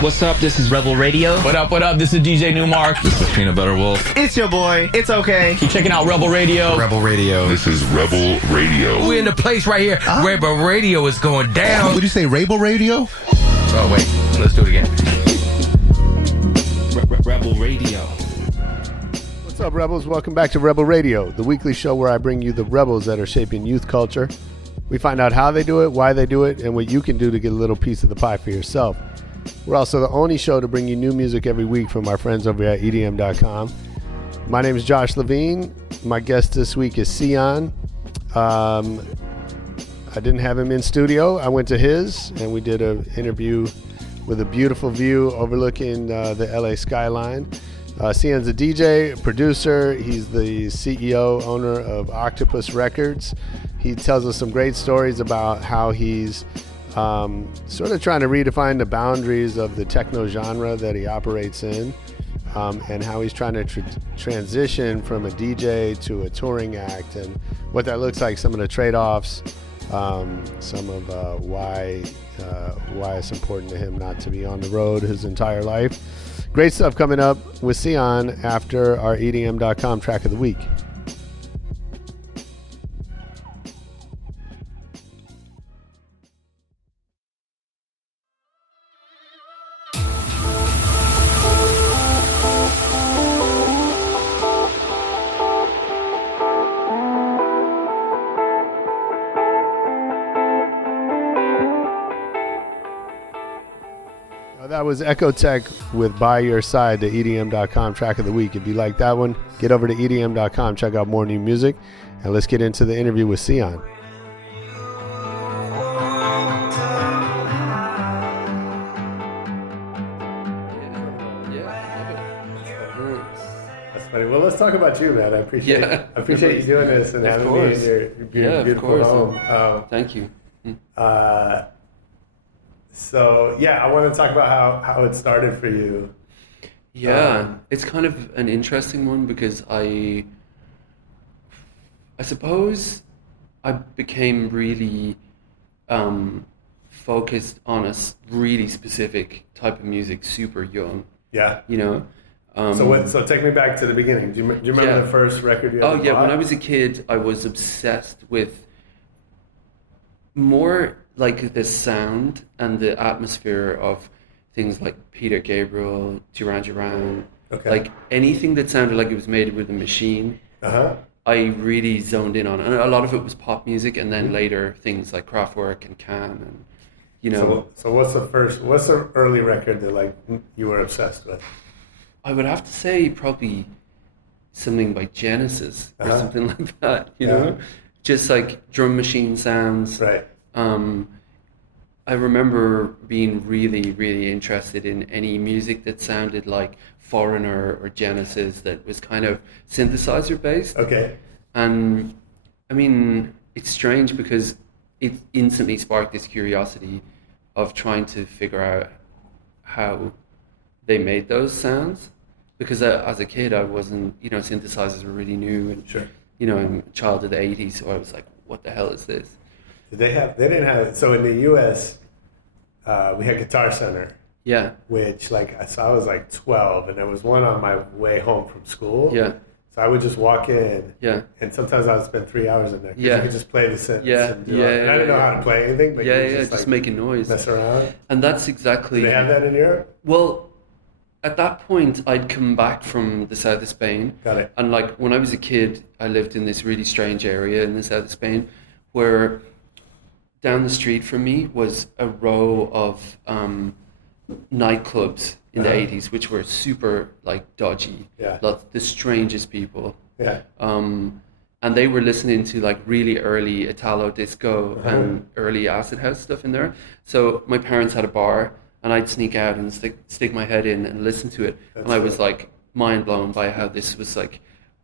What's up? This is Rebel Radio. What up? What up? This is DJ Newmark. This is Peanut Butter Wolf. It's your boy. It's okay. Keep checking out Rebel Radio. Rebel Radio. This is Rebel Radio. We're in the place right here. Rebel Radio is going down. Would you say Rebel Radio? Oh, wait. Let's do it again. Rebel Radio. What's up, Rebels? Welcome back to Rebel Radio, the weekly show where I bring you the rebels that are shaping youth culture. We find out how they do it, why they do it, and what you can do to get a little piece of the pie for yourself. We're also the only show to bring you new music every week from our friends over at EDM.com. My name is Josh Levine. My guest this week is Sian. I didn't have him in studio. I went to his, and we did an interview with a beautiful view overlooking the LA skyline. Sian's a DJ, producer. He's the CEO, owner of Octopus Records. He tells us some great stories about how he's sort of trying to redefine the boundaries of the techno genre that he operates in, and how he's trying to transition from a DJ to a touring act, and what that looks like, some of the trade-offs, some of why it's important to him not to be on the road his entire life. Great stuff coming up with Sian after our EDM.com track of the week. That was Echo Tech with By Your Side, the EDM.com track of the week. If you like that one, get over to EDM.com, check out more new music, and let's get into the interview with Sian. That's funny. Well, let's talk about you, man. I appreciate you doing this and having me in your beautiful home. Thank you. So, I want to talk about how it started for you. It's kind of an interesting one because I suppose I became really focused on a really specific type of music super young. Yeah. You know? So take me back to the beginning. Do you remember the first record you ever bought? When I was a kid, I was obsessed with more like the sound and the atmosphere of things like Peter Gabriel, Duran, like anything that sounded like it was made with a machine. I really zoned in on it. And a lot of it was pop music, and then later things like Kraftwerk and Can, and you know. So what's the early record that like you were obsessed with? I would have to say probably something by Genesis or something like that. You know, just like drum machine sounds. Right. I remember being really, really interested in any music that sounded like Foreigner or Genesis that was kind of synthesizer based. Okay. And I mean, it's strange because it instantly sparked this curiosity of trying to figure out how they made those sounds. Because as a kid, I wasn't, synthesizers were really new, and I'm a child of the 80s, so I was like, what the hell is this? They didn't have it. So in the U.S., we had Guitar Center. Yeah. Which, so I was like 12, and there was one on my way home from school. Yeah. So I would just walk in. Yeah. And sometimes I would spend 3 hours in there. Yeah. You could just play the synths. Yeah. And I didn't know how to play anything, but just making noise. Mess around. And that's exactly. Do they have that in Europe? Well, at that point, I'd come back from the south of Spain. Got it. And when I was a kid, I lived in this really strange area in the south of Spain where down the street from me was a row of nightclubs in the 80s, which were super dodgy. Yeah. The strangest people. Yeah. And they were listening to really early Italo disco and early acid house stuff in there. So my parents had a bar, and I'd sneak out and stick my head in and listen to it. And I was mind blown by how this was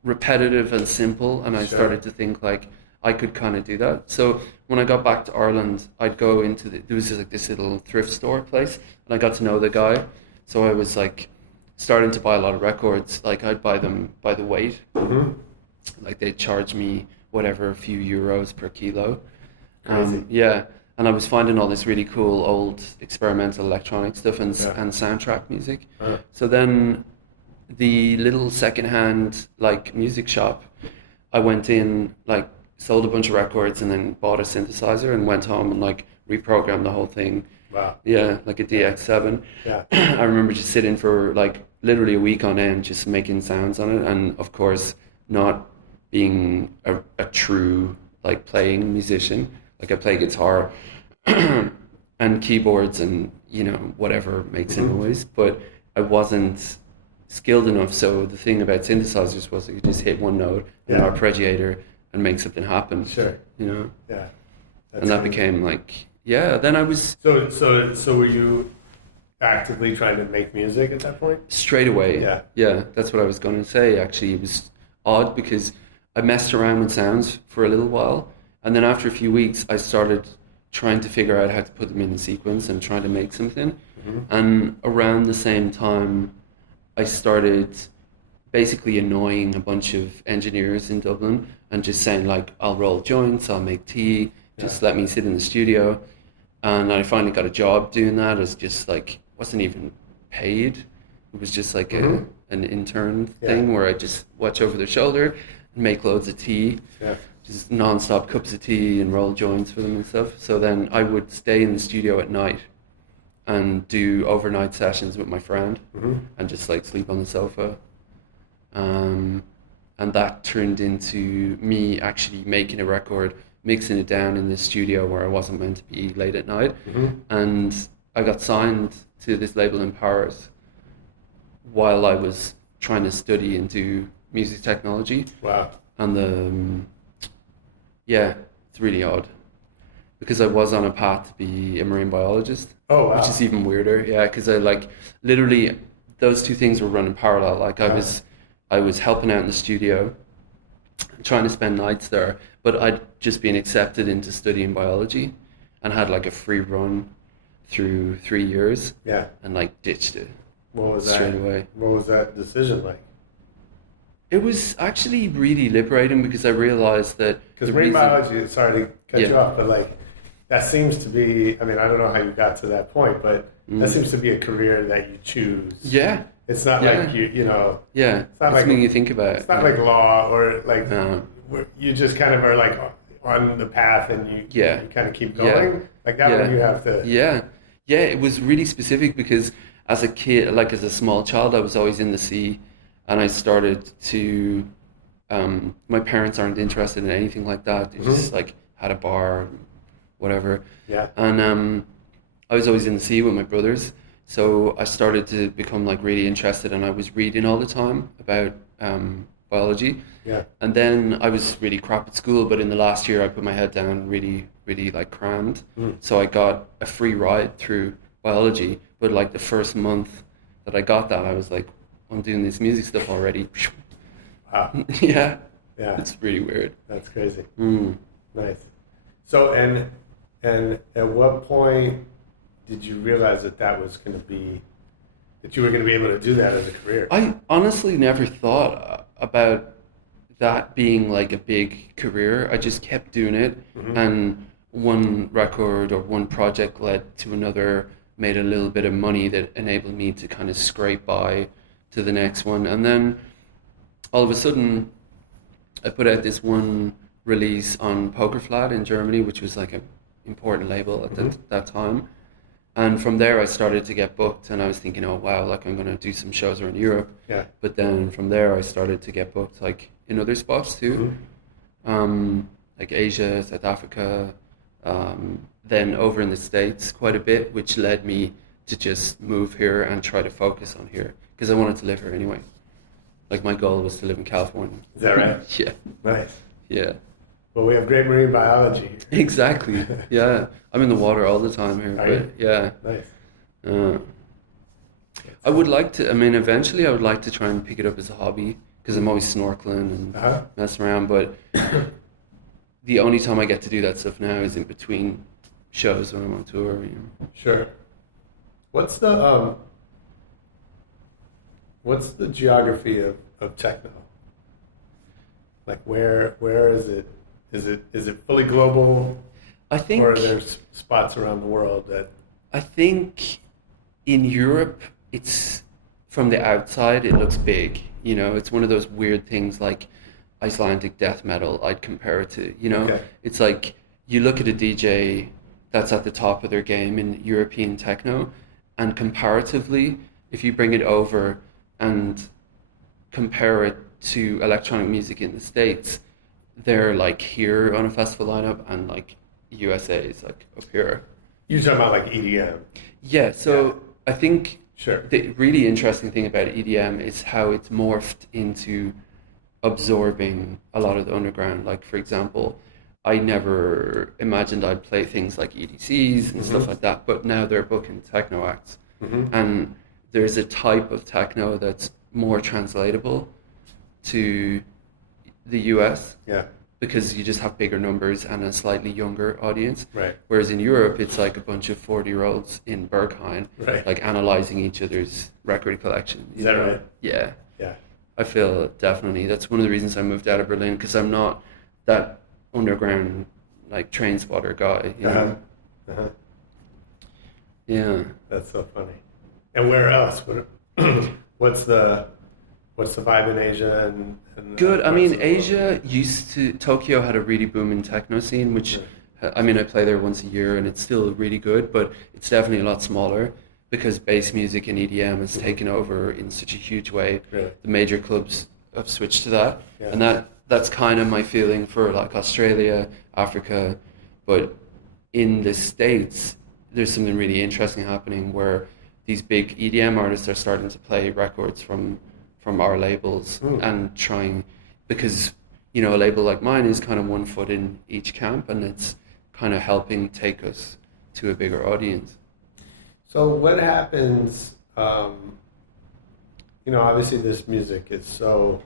repetitive and simple. And I started to think I could kind of do that. So when I got back to Ireland, I'd go into there was this little thrift store place, and I got to know the guy. So I was starting to buy a lot of records. I'd buy them by the weight. They'd charge me whatever, a few euros per kilo. Crazy. Yeah. and I was finding all this really cool old experimental electronic stuff and Yeah. and soundtrack music. Uh, So then the little secondhand like music shop, I went in, like sold a bunch of records and then bought a synthesizer and went home and like reprogrammed the whole thing. wow. Yeah, like a DX7. Yeah. I remember just sitting for like literally a week on end, just making sounds on it, and of course not being a true like playing musician. Like I play guitar and keyboards and whatever makes a noise, but I wasn't skilled enough. So the thing about synthesizers was you could just hit one note, an Yeah. arpeggiator, and make something happen. Sure. Yeah. That's And that cool. became like, yeah. Then I was So were you actively trying to make music at that point? straight away. Yeah. Yeah, that's what I was going to say. Actually, it was odd because I messed around with sounds for a little while, and then after a few weeks, I started trying to figure out how to put them in a sequence and trying to make something. And around the same time, I started basically annoying a bunch of engineers in Dublin and just saying like, I'll roll joints, I'll make tea, just let me sit in the studio. And I finally got a job doing that. It was just like, wasn't even paid. It was just like an intern thing where I just watch over their shoulder and make loads of tea, Yeah. just non-stop cups of tea and roll joints for them and stuff. So then I would stay in the studio at night and do overnight sessions with my friend and just like sleep on the sofa. And that turned into me actually making a record, mixing it down in the studio where I wasn't meant to be late at night. And I got signed to this label in Paris while I was trying to study and do music technology. Wow. And yeah, it's really odd because I was on a path to be a marine biologist. Oh, wow. Which is even weirder. Yeah, because I like literally those two things were running parallel. Like I was helping out in the studio, trying to spend nights there, but I'd just been accepted into studying biology and had like a free run through 3 years Yeah. and like ditched it What was straight that? away. What was that decision like? It was actually really liberating because I realized that Because the marine reason- biology, sorry to cut you Yeah. off, but like that seems to be, I mean, I don't know how you got to that point, but that seems to be a career that you choose. Yeah, It's not Yeah. like you know, yeah. not It's like- something you think about. it's not like law or like, No. where you just kind of are like on the path and you kind of keep Yeah. going. Like that Yeah. one you have to. Yeah, it was really specific because as a kid, like as a small child, I was always in the sea, and I started to. My parents aren't interested in anything like that. They just like had a bar, whatever. Yeah. And I was always in the sea with my brothers, so I started to become like really interested, and I was reading all the time about biology. Yeah. And then I was really crap at school, but in the last year I put my head down, really, really like crammed. So I got a free ride through biology, but like the first month that I got that, I was like, I'm doing this music stuff already. Wow. Yeah, Yeah. it's really weird. That's crazy. Mm. Nice. So, and at what point did you realize that was going to be, that you were going to be able to do that as a career? I honestly never thought about that being like a big career. I just kept doing it, and one record or one project led to another, made a little bit of money that enabled me to kind of scrape by to the next one. And then all of a sudden, I put out this one release on Poker Flat in Germany, which was like an important label at that time. And from there, I started to get booked, and I was thinking, oh wow, like I'm gonna do some shows around Europe. Yeah. But then from there, I started to get booked like in other spots too, like Asia, South Africa, then over in the States quite a bit, which led me to just move here and try to focus on here because I wanted to live here anyway. Like my goal was to live in California. Is that right? Yeah, Nice. yeah. Well, we have great marine biology here. Exactly. Yeah, I'm in the water all the time here. Are But you? yeah, Nice. I would like to. I mean, eventually, I would like to try and pick it up as a hobby because I'm always snorkeling and Uh-huh. messing around. But the only time I get to do that stuff now is in between shows when I'm on tour. You know. Sure. What's the geography of techno? Like where is it? Is it fully global? I think, or there's spots around the world that. I think in Europe, it's from the outside, it looks big. You know, it's one of those weird things like Icelandic death metal. I'd compare it to. You know, It's like you look at a DJ that's at the top of their game in European techno, and comparatively, if you bring it over and compare it to electronic music in the States, they're like here on a festival lineup, and like USA is like up here. You're talking about like EDM. Yeah, so I think Sure. the really interesting thing about EDM is how it's morphed into absorbing a lot of the underground. Like, for example, I never imagined I'd play things like EDCs and stuff like that, but now they're booking techno acts. And there's a type of techno that's more translatable to the US. Yeah. Because you just have bigger numbers and a slightly younger audience. Right. Whereas in Europe, it's like a bunch of 40-year-olds in Berghain, like analyzing each other's record collection. Is that right? Yeah. Yeah. I feel definitely. That's one of the reasons I moved out of Berlin, because I'm not that underground, like, train spotter guy. You know? Yeah. That's so funny. And where else? What's the vibe in Asia? And Good. I mean, Asia Tokyo had a really booming techno scene, which, I mean, I play there once a year and it's still really good, but it's definitely a lot smaller because bass music and EDM has taken over in such a huge way. Really? The major clubs have switched to that. Yeah. And that's kind of my feeling for like Australia, Africa, but in the States, there's something really interesting happening where these big EDM artists are starting to play records from our labels and trying, because, you know, a label like mine is kind of one foot in each camp, and it's kind of helping take us to a bigger audience. So what happens, you know, obviously this music is so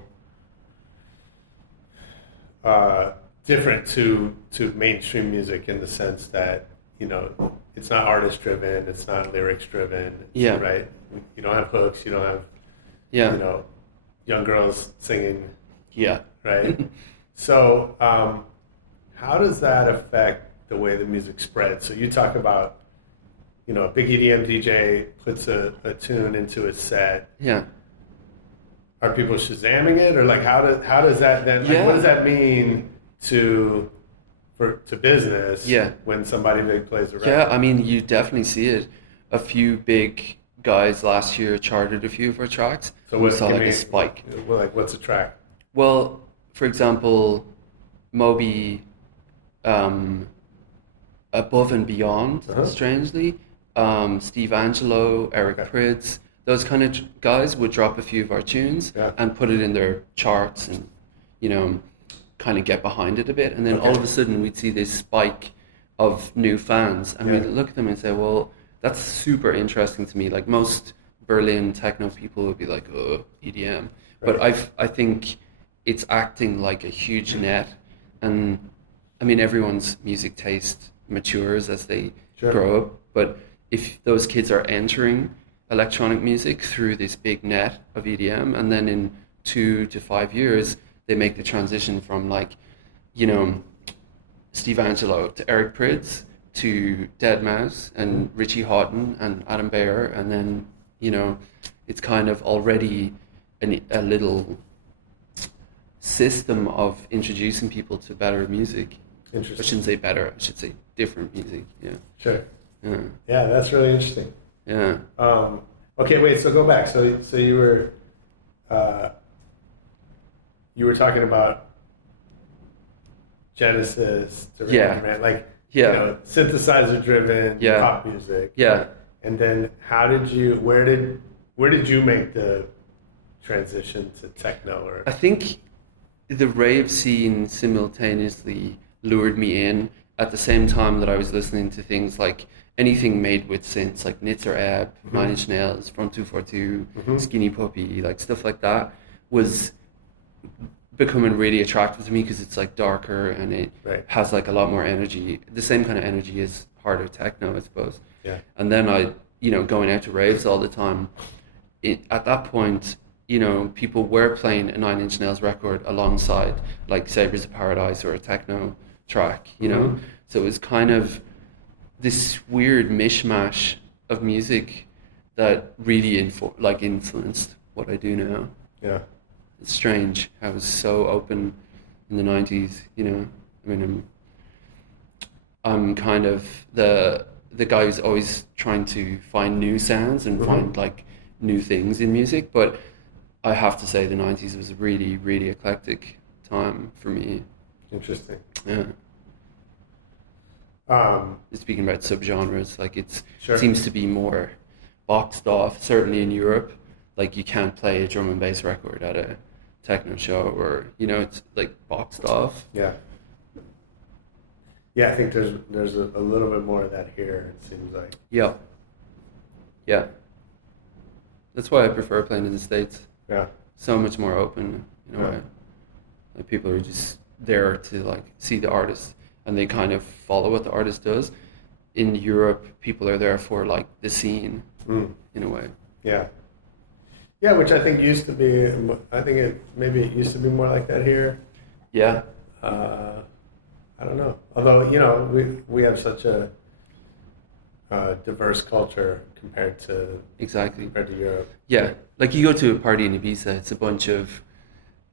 different to mainstream music in the sense that, you know, it's not artist driven, it's not lyrics driven, right? You don't have hooks, you don't have, you know, young girls singing, right? So how does that affect the way the music spreads? So you talk about, you know, a big EDM DJ puts a tune into his set. Yeah. Are people Shazamming it, or like how does that then? Like, what does that mean to business? When somebody big plays a record? Yeah, I mean, you definitely see it. A few big guys last year charted a few of our tracks. So we saw like a spike. Well, like, what's a track? Well, for example, Moby, Above and Beyond, strangely. Steve Angelo, Eric Prydz, those kind of guys would drop a few of our tunes and put it in their charts and, you know, kind of get behind it a bit. And then all of a sudden we'd see this spike of new fans, and we'd look at them and say, well, that's super interesting to me. Like, most Berlin techno people would be like, oh, EDM. But I think it's acting like a huge net. And I mean, everyone's music taste matures as they grow up. But if those kids are entering electronic music through this big net of EDM, and then in 2 to 5 years, they make the transition from, like, you know, Steve Angelo to Eric Prydz to Deadmau5 and Richie Houghton and Adam Beyer, and then, you know, it's kind of already a little system of introducing people to better music. Interesting. I shouldn't say better, I should say different music. Yeah. Sure. Yeah. Yeah, that's really interesting. Yeah. Okay, wait. So go back. So you were talking about Genesis, Duran, like, you know, synthesizer driven pop music. Yeah. And then where did you make the transition to techno? Or I think the rave scene simultaneously lured me in at the same time that I was listening to things like anything made with synths, like Nitzer Ebb, Nine Inch Nails, Front 242, Skinny Puppy, like stuff like that was becoming really attractive to me because it's like darker and it has like a lot more energy, the same kind of energy as harder techno, I suppose. Yeah. And then I, you know, going out to raves all the time, at that point, you know, people were playing a Nine Inch Nails record alongside like Sabres of Paradise or a techno track, you know. So it was kind of this weird mishmash of music that really influenced what I do now. Yeah. It's strange how it was so open in the 90s, you know. I mean, I'm kind of the guy who's always trying to find new sounds and find like new things in music, but I have to say the 90s was a really, really eclectic time for me. Interesting. Yeah. Speaking about subgenres, like Sure. seems to be more boxed off, certainly in Europe. Like you can't play a drum and bass record at a techno show, or, you know, it's like boxed off. Yeah. Yeah, I think there's a little bit more of that here, it seems like. Yeah. Yeah. That's why I prefer playing in the States. Yeah. So much more open, in a way. Like people are just there to like see the artist, and they kind of follow what the artist does. In Europe, people are there for like the scene, in a way. Yeah. Yeah, which I think used to be, maybe it used to be more like that here. Yeah. I don't know. Although, you know, we have such a diverse culture compared to Europe. Yeah. Like you go to a party in Ibiza, it's a bunch of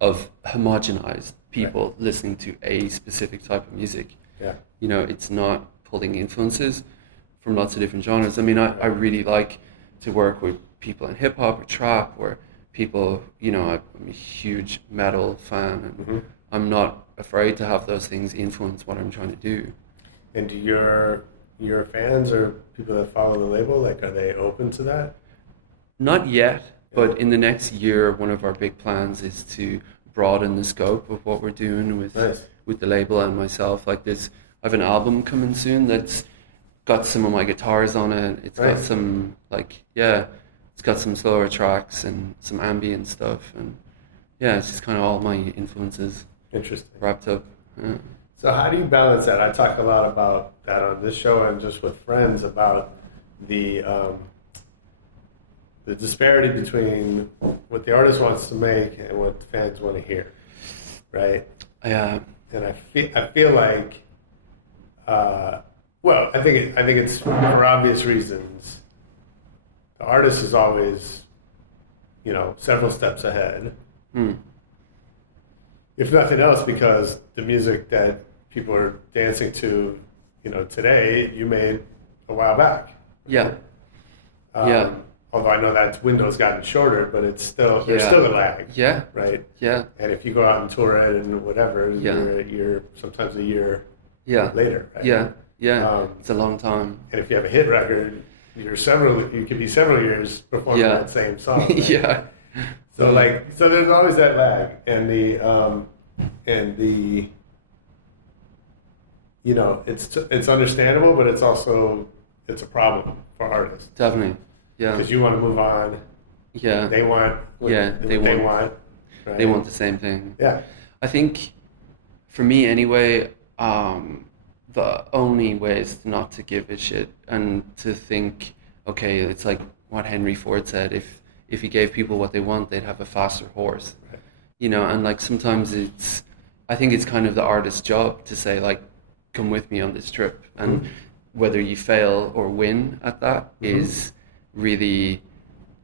homogenized people listening to a specific type of music. Yeah. You know, it's not pulling influences from lots of different genres. I mean, I really like to work with people in hip hop or trap, or people, you know, I'm a huge metal fan, and I'm not afraid to have those things influence what I'm trying to do. And do your fans or people that follow the label, like, are they open to that? Not yet, but in the next year, one of our big plans is to broaden the scope of what we're doing with the label and myself. Like I have an album coming soon that's got some of my guitars on it. It's got some it's got some slower tracks and some ambient stuff, and it's just kind of all my influences. Interesting. Wrapped up. Yeah. So how do you balance that? I talk a lot about that on this show and just with friends about the disparity between what the artist wants to make and what the fans want to hear, right? Yeah. And I feel like, I think it's for obvious reasons. The artist is always, you know, several steps ahead. If nothing else, because the music that people are dancing to, you know, today, you made a while back. Yeah. Although I know that window's gotten shorter, but it's still there's still a lag. Yeah. Right. Yeah. And if you go out and tour it and whatever, you're sometimes a year later. Right? Yeah. Yeah. It's a long time. And if you have a hit record, you could be several years performing that same song. Right? Yeah. So there's always that lag, and the you know, it's understandable, but it's a problem for artists. Definitely. Yeah. Because you want to move on. Yeah. They want. They want. Right? They want the same thing. Yeah. I think, for me anyway, the only way is not to give a shit and to think, okay, it's like what Henry Ford said: if he gave people what they want, they'd have a faster horse. Right. You know, and like sometimes I think it's kind of the artist's job to say, like, come with me on this trip, and whether you fail or win at that is really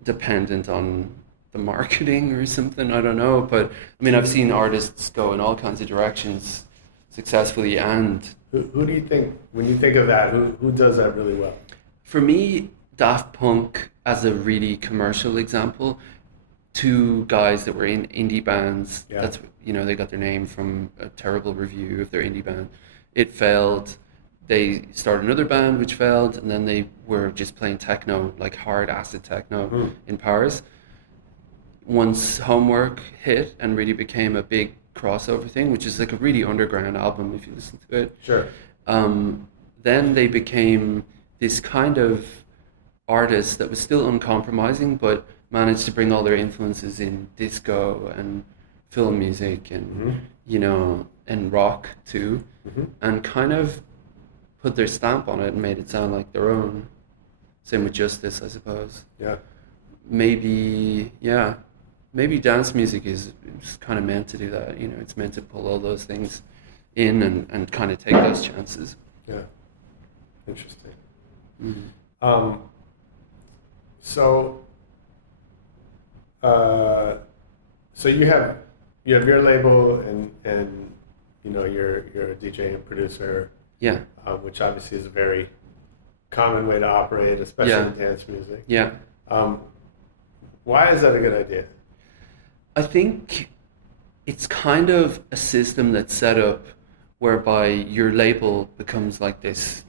dependent on the marketing or something. I don't know, but I mean, I've seen artists go in all kinds of directions successfully. And who do you think, when you think of that, who does that really well? For me, Daft Punk as a really commercial example, two guys that were in indie bands. That's, you know, they got their name from a terrible review of their indie band. It failed. They started another band which failed, and then they were just playing techno, like hard acid techno in Paris. Once Homework hit and really became a big crossover thing, which is like a really underground album if you listen to it. Sure. Then they became this kind of artist that was still uncompromising, but managed to bring all their influences in disco and film music and, you know, and rock too, and kind of put their stamp on it and made it sound like their own. Same with Justice, I suppose. Yeah. Maybe dance music is kind of meant to do that. You know, it's meant to pull all those things in and kind of take those chances. Yeah. Interesting. Mm. So you have your label and you know you're a DJ and producer, Yeah. which obviously is a very common way to operate, especially Yeah. in dance music. Yeah. Why is that a good idea? I think it's kind of a system that's set up whereby your label becomes like this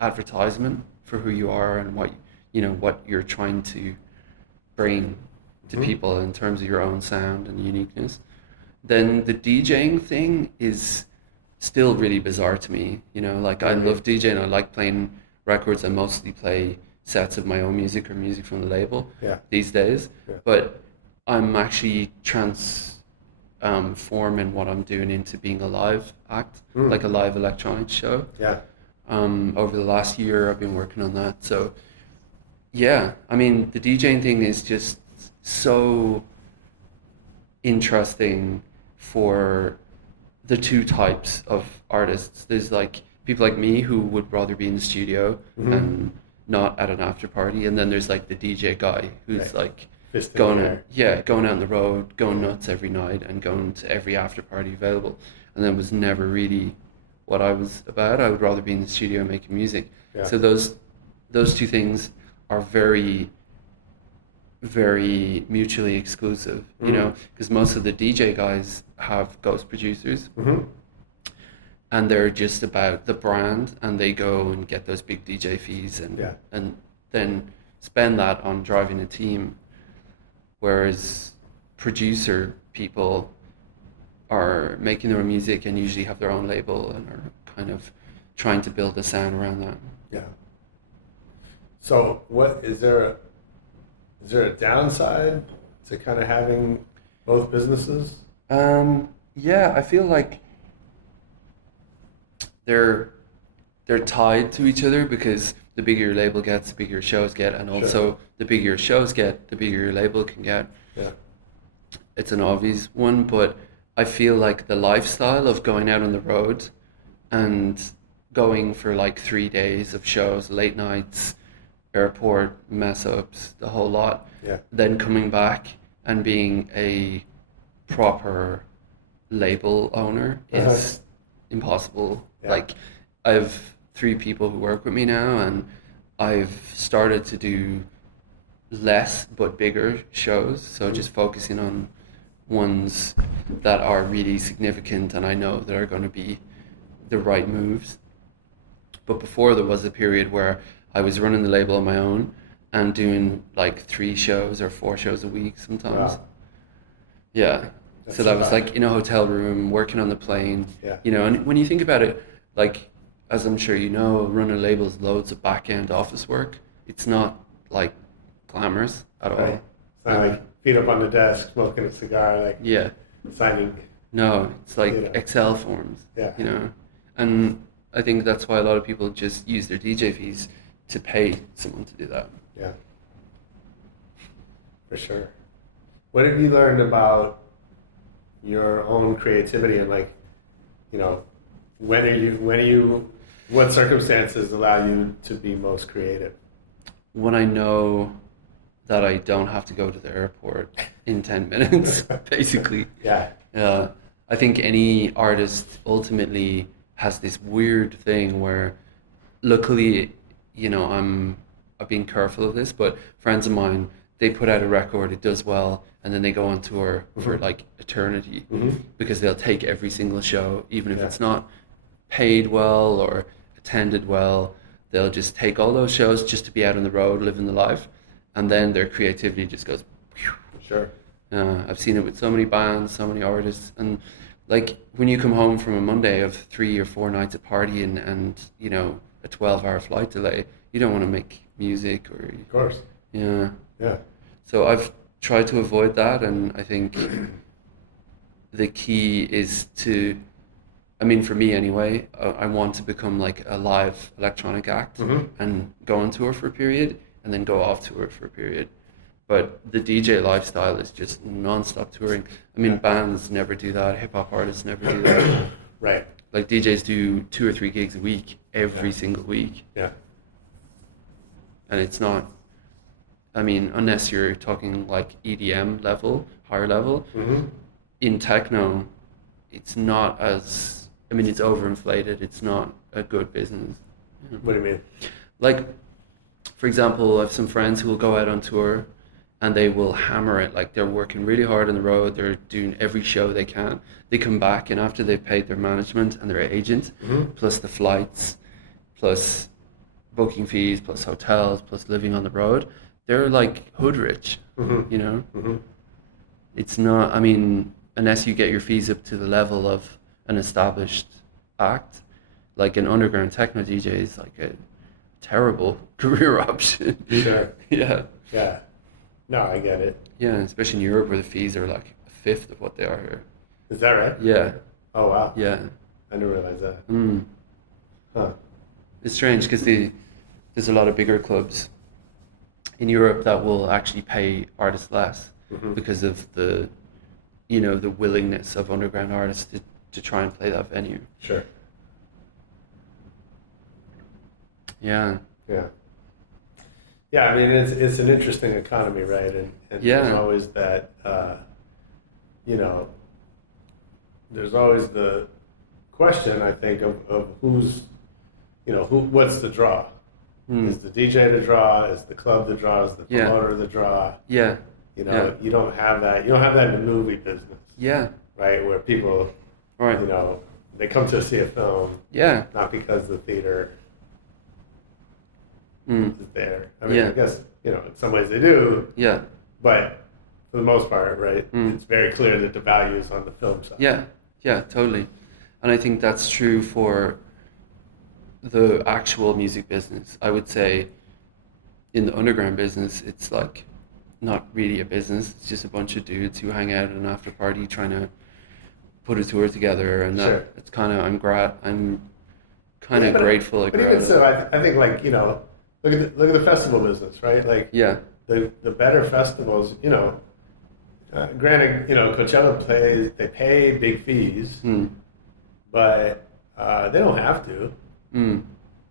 advertisement for who you are and what you're trying to bring to people in terms of your own sound and uniqueness. Then the DJing thing is still really bizarre to me. Like I love DJing, I like playing records. I mostly play sets of my own music or music from the label these days. Yeah. But I'm actually transforming what I'm doing into being a live act, like a live electronic show. Yeah. Over the last year, I've been working on that. So, yeah, I mean, the DJing thing is just so interesting for the two types of artists. There's like people like me who would rather be in the studio and not at an after party, and then there's like the DJ guy who's like Fist in going the air. going out on the road, going nuts every night, and going to every after party available. And that was never really what I was about. I would rather be in the studio making music. Yeah. So those two things are very, very mutually exclusive, because most of the DJ guys have ghost producers, and they're just about the brand, and they go and get those big DJ fees and then spend that on driving a team. Whereas producer people are making their own music and usually have their own label and are kind of trying to build a sound around that. Yeah. So what is there a downside to kind of having both businesses? Yeah, I feel like they're tied to each other, because the bigger your label gets, the bigger your shows get, and also the bigger your shows get, the bigger your label can get. Yeah. It's an obvious one, but I feel like the lifestyle of going out on the road and going for like 3 days of shows, late nights, airport mess ups, the whole lot, then coming back and being a proper label owner is impossible. Like I've 3 people who work with me now, and I've started to do less but bigger shows, so just focusing on ones that are really significant and I know that are going to be the right moves. But before, there was a period where I was running the label on my own and doing like 3 shows or 4 shows a week sometimes. Wow. Yeah. That's so that was surviving. like in a hotel room, working on the plane. Yeah. And when you think about it, like, as I'm sure you know, running a label is loads of back-end office work. It's not like glamorous at all. Right. It's not like feet up on the desk, smoking a cigar, like signing. No, it's like Yeah. Excel forms. Yeah. And I think that's why a lot of people just use their DJ fees to pay someone to do that. Yeah. For sure. What have you learned about your own creativity, and like, what circumstances allow you to be most creative? When I know that I don't have to go to the airport in 10 minutes, basically. Yeah. I think any artist ultimately has this weird thing where, luckily, I've been careful of this, but friends of mine, they put out a record, it does well, and then they go on tour for like eternity, because they'll take every single show, even if it's not paid well or attended well. They'll just take all those shows just to be out on the road, living the life, and then their creativity just goes. Sure. I've seen it with so many bands, so many artists, and like when you come home from a Monday of 3 or 4 nights of partying and a 12-hour flight delay, you don't want to make music or. Of course. Yeah. Yeah. So I've tried to avoid that, and I think the key is to, for me anyway, I want to become like a live electronic act and go on tour for a period and then go off tour for a period. But the DJ lifestyle is just non-stop touring. Bands never do that. Hip hop artists never do that. Right. Like DJs do 2 or 3 gigs a week every single week. Yeah. And it's not, I mean, unless you're talking like EDM level, higher level, in techno, it's not as, I mean, it's overinflated. It's not a good business. You know? What do you mean? Like, for example, I have some friends who will go out on tour and they will hammer it. Like, they're working really hard on the road. They're doing every show they can. They come back, and after they've paid their management and their agent, plus the flights, plus booking fees, plus hotels, plus living on the road, they're like hood rich, you know? It's not, I mean, unless you get your fees up to the level of an established act, like an underground techno DJ is like a terrible career option. Sure. Yeah. Yeah. No, I get it. Yeah, especially in Europe where the fees are like a fifth of what they are here. Is that right? Yeah. Oh, wow. Yeah. I didn't realize that. Huh. It's strange because there's a lot of bigger clubs in Europe that will actually pay artists less because of the, you know, the willingness of underground artists to try and play that venue. Sure. Yeah. Yeah. Yeah, I mean, it's an interesting economy, right? And Yeah. there's always that, you know, there's always the question, I think, of who's, you know, what's the draw? Is the DJ the draw? Is the club the draw? Is the promoter the draw? Yeah. You know, you don't have that. You don't have that in the movie business, Yeah. right? Where people, Right. you know, they come to see a film, Yeah. not because the theater is there. I mean, Yeah. I guess, you know, in some ways they do, Yeah. but for the most part, right, it's very clear that the value is on the film side. Yeah. Yeah, totally. And I think that's true for the actual music business. I would say in the underground business, it's like not really a business. It's just a bunch of dudes who hang out at an after party trying to put a tour together, and that Sure. it's kind of I'm kind of but- grateful. But even so, I think, like, you know, look at the festival business, right? Like, Yeah. the better festivals, you know, granted, you know, Coachella they pay big fees, but they don't have to,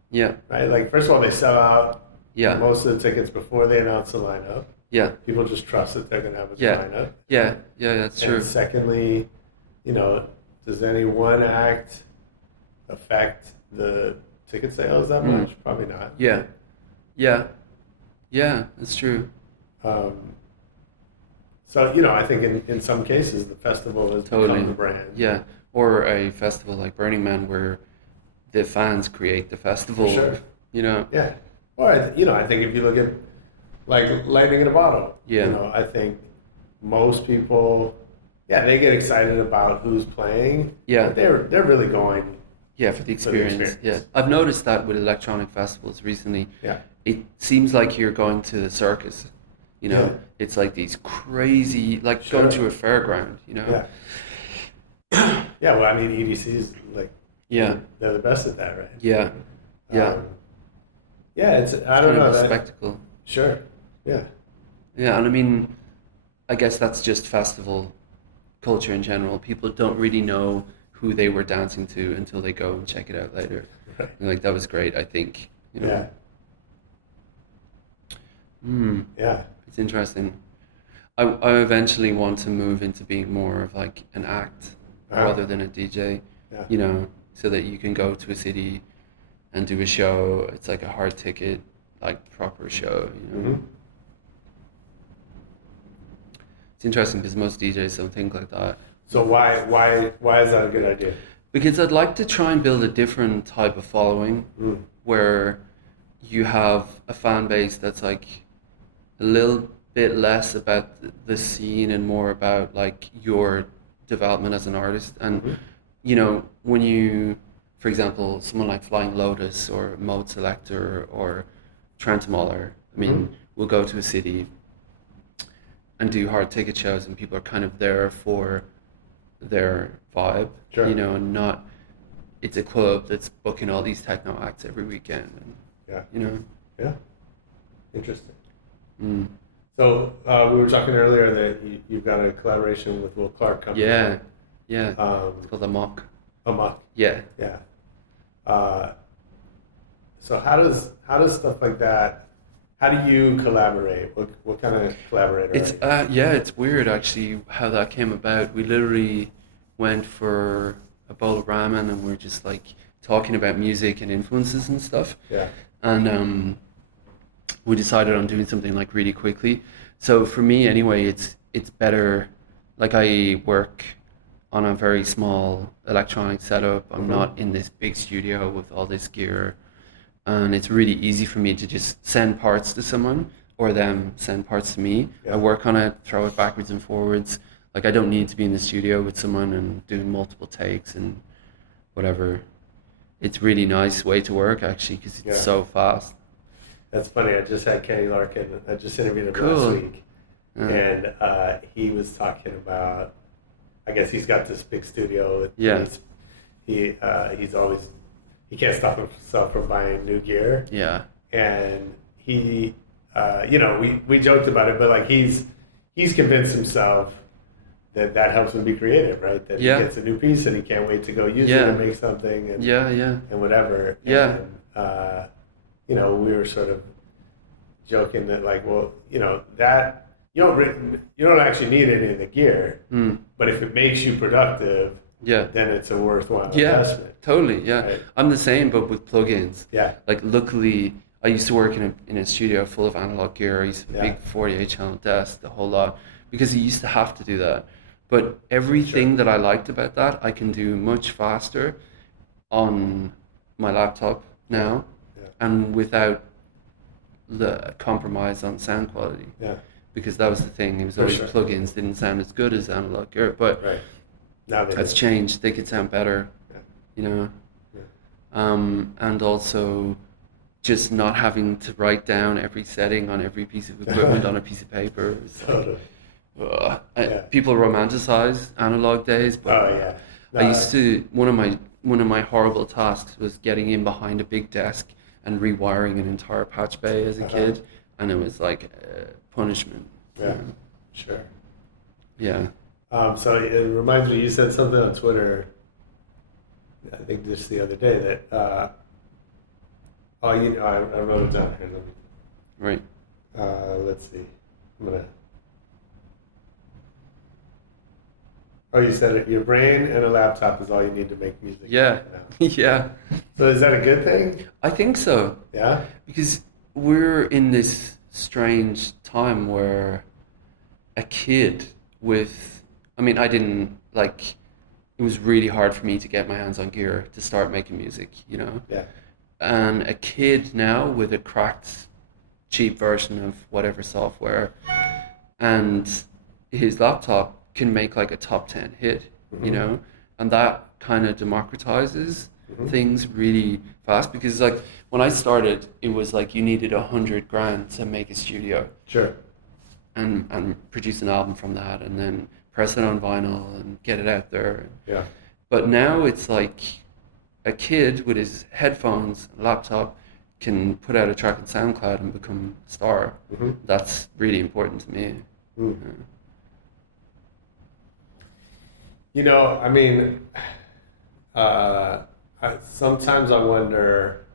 Yeah. right? Like, first of all, they sell out Yeah. most of the tickets before they announce the lineup. Yeah. People just trust that they're going to have a Yeah. lineup. Yeah. Yeah. That's true. And secondly, you know, does any one act affect the ticket sales that much? Probably not. Yeah. Yeah. Yeah. That's true. So, you know, I think in some cases the festival has Totally. become the brand. Yeah. Or a festival like Burning Man where the fans create the festival. For sure. You know. Yeah. Or, you know, I think if you look at, like, Lightning in a Bottle, Yeah. you know, I think most people, yeah, they get excited about who's playing. Yeah. But they're really going. Yeah, for the experience. Yeah, I've noticed that with electronic festivals recently. Yeah. It seems like you're going to the circus. You know, Yeah. it's like these crazy, like Sure. going to a fairground. You know. Yeah. Yeah, well, I mean, EDC's, like, Yeah. they're the best at that, right? Yeah. Yeah. Yeah, it's, I don't Kind know. of a That, spectacle. sure. Yeah. Yeah, and I mean, I guess that's just festival culture in general. People don't really know who they were dancing to until they go and check it out later. Right. And like, that was great, I think. You know? Yeah. Yeah. It's interesting. I eventually want to move into being more of like an act rather than a DJ. Yeah. You know, so that you can go to a city and do a show. It's like a hard ticket, like proper show. You know. It's interesting because most DJs don't think like that. So why is that a good idea? Because I'd like to try and build a different type of following where you have a fan base that's like a little bit less about the scene and more about like your development as an artist. And you know, when you, for example, someone like Flying Lotus or Mode Selector or Trentmoller, I mean, we'll go to a city and do hard ticket shows and people are kind of there for their vibe, Sure. you know, and not, it's a club that's booking all these techno acts every weekend, and, Yeah. you know. Yeah. Interesting. So we were talking earlier that you've got a collaboration with Will Clark coming. Yeah, up. yeah, it's called a mock. amok. Yeah. Yeah. So how does stuff like that? How do you collaborate? What kind of collaborator? It's are you? it's weird actually how that came about. We literally went for a bowl of ramen and we're just like talking about music and influences and stuff. Yeah. And we decided on doing something like really quickly. So for me anyway, it's better. Like I work on a very small electronic setup. I'm not in this big studio with all this gear. And it's really easy for me to just send parts to someone or them send parts to me. Yeah. I work on it, throw it backwards and forwards. Like I don't need to be in the studio with someone and doing multiple takes and whatever. It's really nice way to work actually because it's so fast. That's funny. I just had Kenny Larkin. I just interviewed him Cool. last week, and he was talking about. I guess he's got this big studio. Yeah. He's always he can't stop himself from buying new gear. Yeah. And he, we joked about it, but like he's convinced himself that helps him be creative, right? That he gets a new piece and he can't wait to go use it and make something and and whatever. Yeah. And, we were sort of joking that like, well, that you don't actually need any of the gear, but if it makes you productive, then it's a worthwhile investment. Totally. Yeah, right? I'm the same, but with plugins. Yeah. Like luckily, I used to work in a studio full of analog gear. I used to have a big 48 channel desk, the whole lot, because you used to have to do that. But everything that I liked about that, I can do much faster on my laptop now, and without the compromise on sound quality. Yeah. Because that was the thing. It was always plugins didn't sound as good as analog gear, but now that's changed. They could sound better, and also just not having to write down every setting on every piece of equipment on a piece of paper. People romanticize analog days, but I used to. One of my horrible tasks was getting in behind a big desk and rewiring an entire patch bay as a kid, and it was like punishment. Yeah, sure. Yeah. So it reminds me, you said something on Twitter, I think just the other day, that, I wrote it down here. Right. Let's see. You said it. Your brain and a laptop is all you need to make music. Yeah. Yeah. So is that a good thing? I think so. Yeah? Because we're in this strange time where a kid it was really hard for me to get my hands on gear to start making music, Yeah. And a kid now with a cracked, cheap version of whatever software and his laptop can make like a top 10 hit, and that kind of democratizes things really fast because like when I started, it was like you needed $100,000 to make a studio. Sure. And produce an album from that and then press it on vinyl and get it out there. Yeah. But now it's like a kid with his headphones, laptop, can put out a track on SoundCloud and become a star. That's really important to me. Sometimes I wonder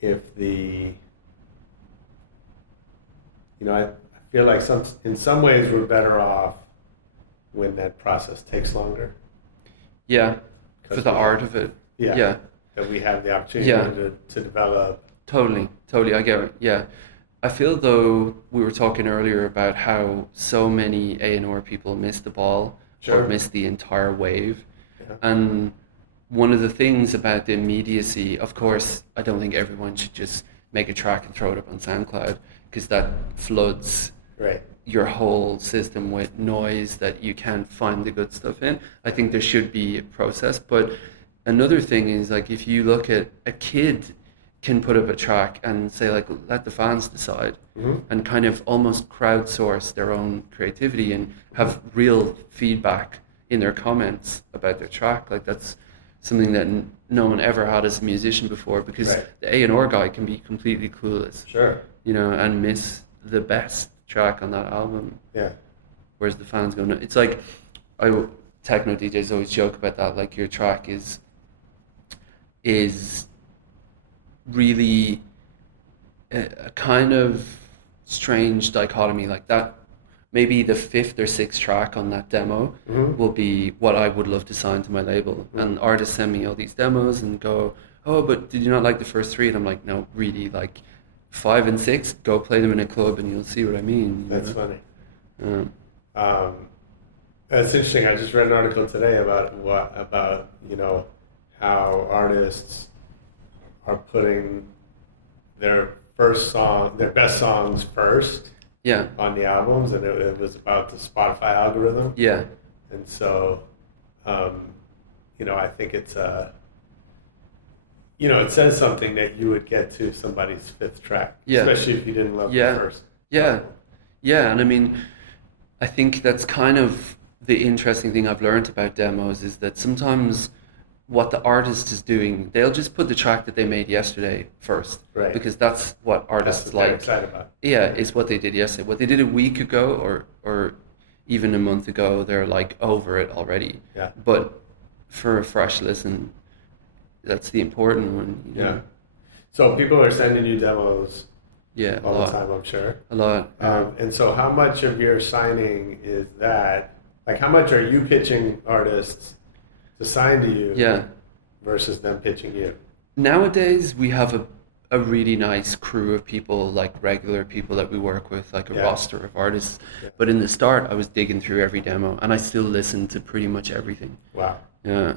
if I feel like in some ways we're better off when that process takes longer. Yeah, for the art of it. Yeah. That we have the opportunity to develop. Totally, I get it. Yeah. I feel though we were talking earlier about how so many A&R people miss the ball or miss the entire wave. Yeah. And one of the things about the immediacy, of course, I don't think everyone should just make a track and throw it up on SoundCloud because that floods your whole system with noise that you can't find the good stuff in. I think there should be a process. But another thing is like if you look at a kid can put up a track and say like let the fans decide and kind of almost crowdsource their own creativity and have real feedback in their comments about their track. Like that's something that no one ever had as a musician before because the A&R guy can be completely clueless. Sure. And miss the best track on that album. Yeah. Whereas the fans go, no. It's like, techno DJs always joke about that. Like your track is really a kind of strange dichotomy like that. Maybe the 5th or 6th track on that demo will be what I would love to sign to my label. And artists send me all these demos and go, oh, but did you not like the first 3? And I'm like, no, really, like 5 and 6, go play them in a club and you'll see what I mean. That's funny. That's interesting. I just read an article today about how artists are putting their best songs first on the albums, and it was about the Spotify algorithm. Yeah. And so, I think it's it says something that you would get to somebody's 5th track, especially if you didn't love the first. Yeah. And I mean, I think that's kind of the interesting thing I've learned about demos is that sometimes what the artist is doing, they'll just put the track that they made yesterday first, right? Because that's what artists like. Excited about. Yeah, is what they did yesterday. What they did a week ago or even a month ago, they're like over it already. Yeah. But for a fresh listen, that's the important one. You know? So people are sending you demos. Yeah, all the time, I'm sure. A lot. And so how much of your signing is that? Like, how much are you pitching artists to sign to you versus them pitching you? Nowadays, we have a really nice crew of people, like regular people that we work with, like a roster of artists. Yeah. But in the start, I was digging through every demo, and I still listen to pretty much everything. Wow. Yeah.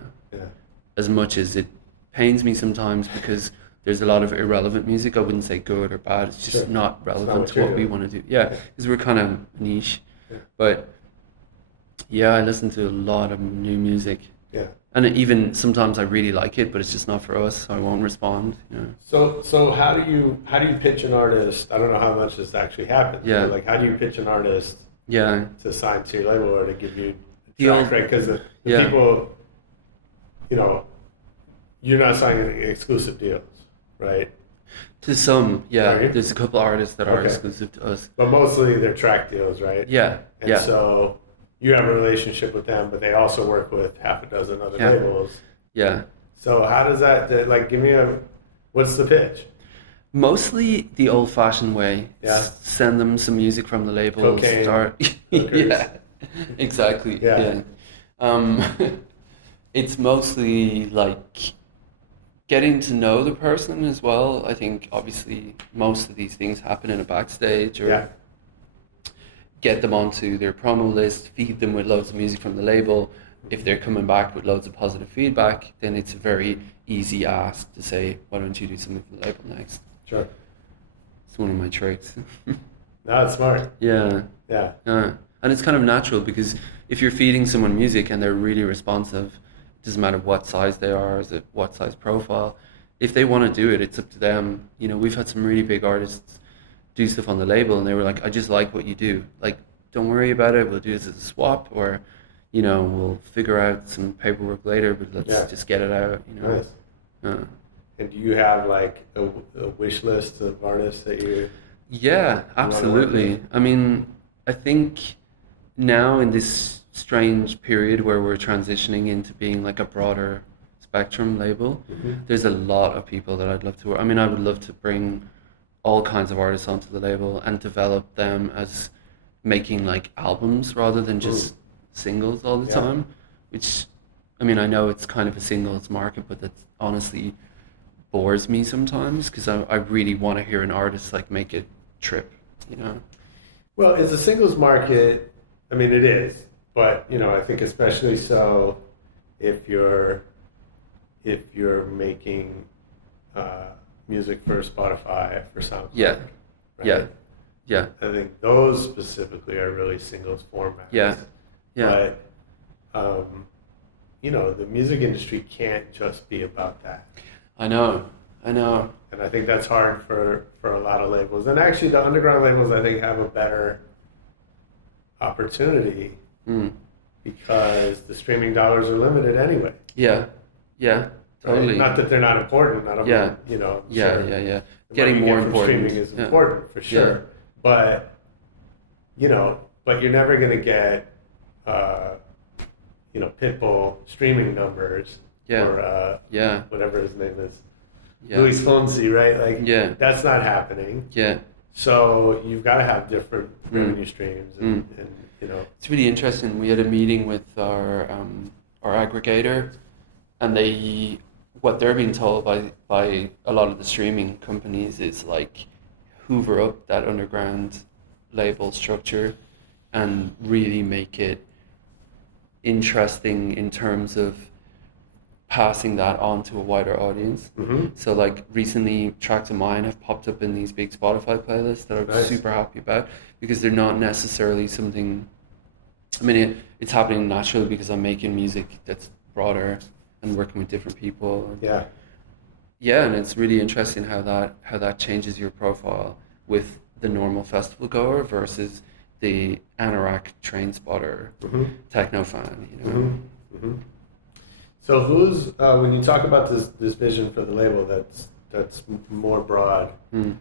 As much as it pains me sometimes because there's a lot of irrelevant music. I wouldn't say good or bad. It's just not relevant to what we want to do. Yeah, because we're kind of niche. Yeah. But I listen to a lot of new music. Yeah. And even sometimes I really like it, but it's just not for us, so I won't respond. So how do you pitch an artist? I don't know how much this actually happens. Yeah. Like, how do you pitch an artist? Yeah. To sign to your label or to give you the track, right? Because the people, you're not signing exclusive deals, right? To some, right? There's a couple artists that are exclusive to us, but mostly they're track deals, right? Yeah. And so you have a relationship with them, but they also work with half a dozen other labels. Yeah. So how does that, what's the pitch? Mostly the old-fashioned way. Yeah. Send them some music from the label. Cocaine. Yeah. Exactly. Yeah. It's mostly like getting to know the person as well. I think obviously most of these things happen in a backstage or get them onto their promo list, feed them with loads of music from the label. If they're coming back with loads of positive feedback, then it's a very easy ask to say, why don't you do something for the label next? Sure. It's one of my tricks. No, it's smart. Yeah. Yeah. And it's kind of natural because if you're feeding someone music and they're really responsive, it doesn't matter what size they are, what size profile. If they want to do it, it's up to them. We've had some really big artists do stuff on the label and they were like, I just like what you do. Like, don't worry about it. We'll do this as a swap or, we'll figure out some paperwork later, but let's just get it out, Nice. And do you have like a wish list of artists that you... Yeah, absolutely. I mean, I think now in this strange period where we're transitioning into being like a broader spectrum label, there's a lot of people that I'd love to work. I mean, I would love to bring all kinds of artists onto the label and develop them as making like albums rather than just singles all the time, which, I mean, I know it's kind of a singles market, but that honestly bores me sometimes because I really want to hear an artist like make a trip, Well, it's a singles market. I mean, it is, but I think especially so if you're making music for Spotify, for SoundCloud. Yeah. Right? Yeah. I think those specifically are really singles formats. Yeah. But the music industry can't just be about that. I know. And I think that's hard for a lot of labels. And actually, the underground labels, I think, have a better opportunity because the streaming dollars are limited anyway. Yeah. Totally. Right? Not that they're not important. Yeah. Sure. Getting more important. Streaming is important for sure. Yeah. But you're never going to get, Pitbull streaming numbers Yeah. or Yeah. whatever his name is, Yeah. Louis Fonsi, right? Like, Yeah. that's not happening. Yeah. So you've got to have different revenue streams, and It's really interesting. We had a meeting with our aggregator, and what they're being told by a lot of the streaming companies is like hoover up that underground label structure and really make it interesting in terms of passing that on to a wider audience. So like recently tracks of mine have popped up in these big Spotify playlists that I'm Nice. super happy about, because they're not necessarily something, I mean, it's happening naturally because I'm making music that's broader and working with different people. yeah, Yeah, and it's really interesting how that changes your profile with the normal festival goer versus the anorak train spotter techno fan, So who's when you talk about this vision for the label that's more broad than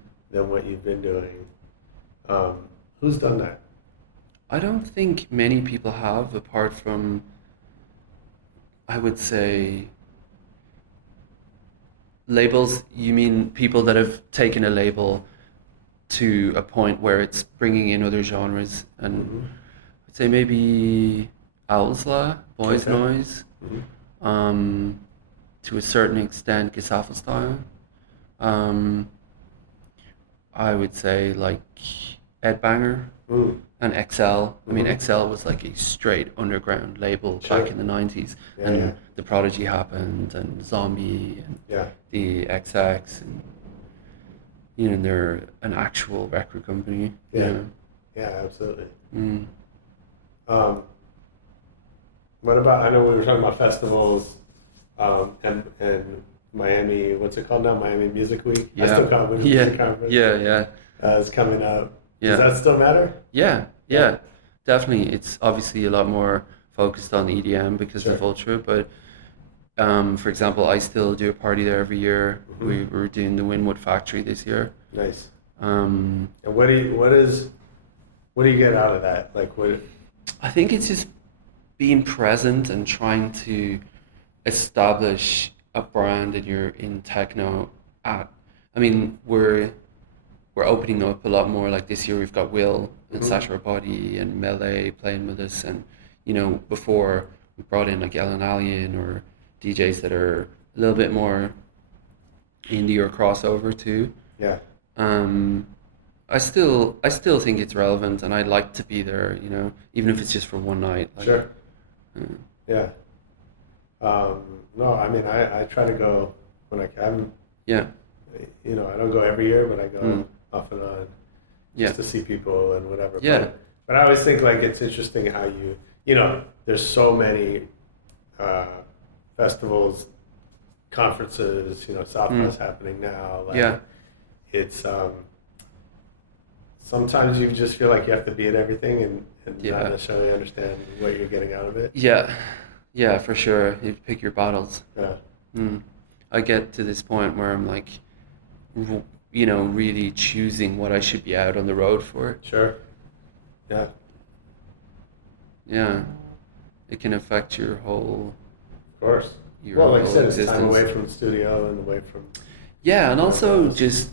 what you've been doing, who's done that? I don't think many people have, apart from, I would say, labels. You mean people that have taken a label to a point where it's bringing in other genres, and I'd say maybe Owlsla, Boys Okay. Noise, to a certain extent Gesaffelstein. I would say like Ed Banger and XL. I mean, XL was like a straight underground label Sure. back in the 90s, Yeah, and yeah. The Prodigy happened, and Zombie, and Yeah, the XX, and they're an actual record company. Yeah. yeah, absolutely. Mm. What about? I know we were talking about festivals, and Miami. What's it called now? Miami Music Week. I still call it Winter Music Conference. Yeah. Is coming up. Yeah. Does that still matter? Yeah, definitely. It's obviously a lot more focused on EDM because of Sure. Ultra, but for example, I still do a party there every year. We were doing the Winwood Factory this year. Nice. Um, And what do you get out of that? Like what? I think it's just being present and trying to establish a brand in techno. I mean, we're opening up a lot more. Like this year, we've got Will and Sasha Body and Melee playing with us, and before we brought in like Ellen Alien or DJs that are a little bit more indie or crossover too. Yeah. I still think it's relevant, and I'd like to be there, even if it's just for one night. Like, Sure. Yeah. No, I mean, I try to go when I can. Yeah. I don't go every year, but I go off and on Yeah. just to see people and whatever. Yeah. But I always think like it's interesting how there's so many festivals, conferences, Southwest happening now. Like, Yeah. It's sometimes you just feel like you have to be at everything and Yeah. not necessarily understand what you're getting out of it. Yeah, for sure. You pick your battles. Yeah. I get to this point where I'm like, really choosing what I should be out on the road for. Sure. Yeah. Yeah. It can affect your whole. Of course. Your Well, like you whole said, it's time existence. away from the studio and away from. Yeah, and also just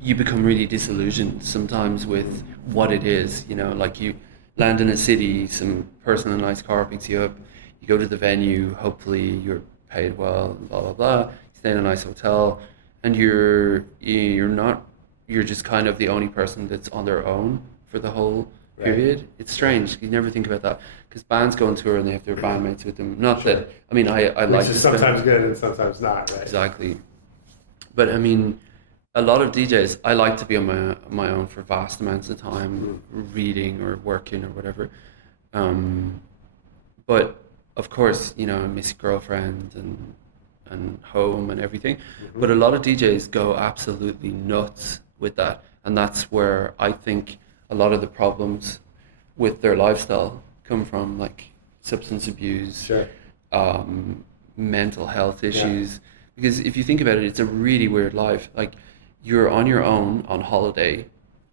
you become really disillusioned sometimes with what it is. Like you land in a city, some person in a nice car picks you up, you go to the venue, hopefully you're paid well, blah blah blah. You stay in a nice hotel, and you're just kind of the only person that's on their own for the whole period. It's strange. You never think about that because bands go on tour and they have their bandmates with them. Not that I mean I like Which is sometimes good and sometimes not, right? Exactly. But I mean, a lot of DJs, I like to be on my own for vast amounts of time, reading or working or whatever. But of course, I miss girlfriend and home and everything. But a lot of DJs go absolutely nuts with that, and that's where I think a lot of the problems with their lifestyle come from, like substance abuse, Sure. mental health issues. Because if you think about it, it's a really weird life. Like you're on your own on holiday